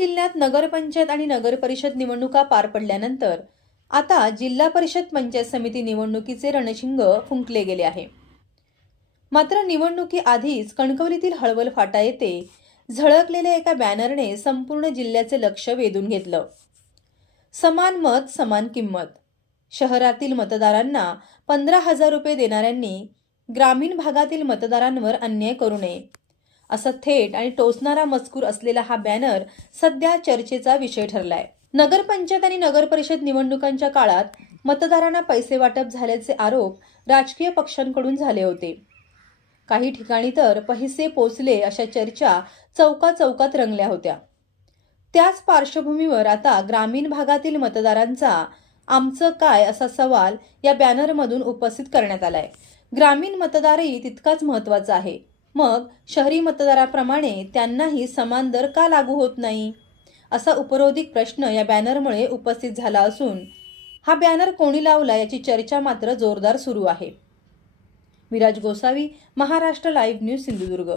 जिल्ह्यात नगरपंचायत आणि नगरपरिषद निवडणुका पार पडल्यानंतर आता जिल्हा परिषद पंचायत समिती निवडणुकीचे रणशिंग फुंकले गेले आहे। मात्र निवडणुकीआधीच कणकवलीतील हळवल फाटा येथे झळकलेल्या एका बॅनरने संपूर्ण जिल्ह्याचे लक्ष वेधून घेतलं। समान मत समान किंमत, शहरातील मतदारांना 15,000 रुपये देणाऱ्यांनी ग्रामीण भागातील मतदारांवर अन्याय करू नये, असा थेट आणि टोचणारा मजकूर असलेला हा बॅनर सध्या चर्चेचा विषय ठरलाय। नगरपंचायत आणि नगरपरिषद निवडणुकांच्या काळात मतदारांना पैसे वाटप झाल्याचे आरोप राजकीय पक्षांकडून झाले होते। काही ठिकाणी तर पैसे पोचले अशा चर्चा चौकात रंगल्या होत्या। त्याच पार्श्वभूमीवर आता ग्रामीण भागातील मतदारांचा आमचं काय असा सवाल या बॅनरमधून उपस्थित करण्यात आलाय। ग्रामीण मतदारही तितकाच महत्त्वाचा आहे, मग शहरी मतदाराप्रमाणे त्यांनाही समान दर का लागू होत नाही, असा उपरोधिक प्रश्न या बॅनरमुळे उपस्थित झाला असून हा बॅनर कोणी लावला याची चर्चा मात्र जोरदार सुरू आहे। Viraj Gosavi, Maharashtra live news, Sindhudurg.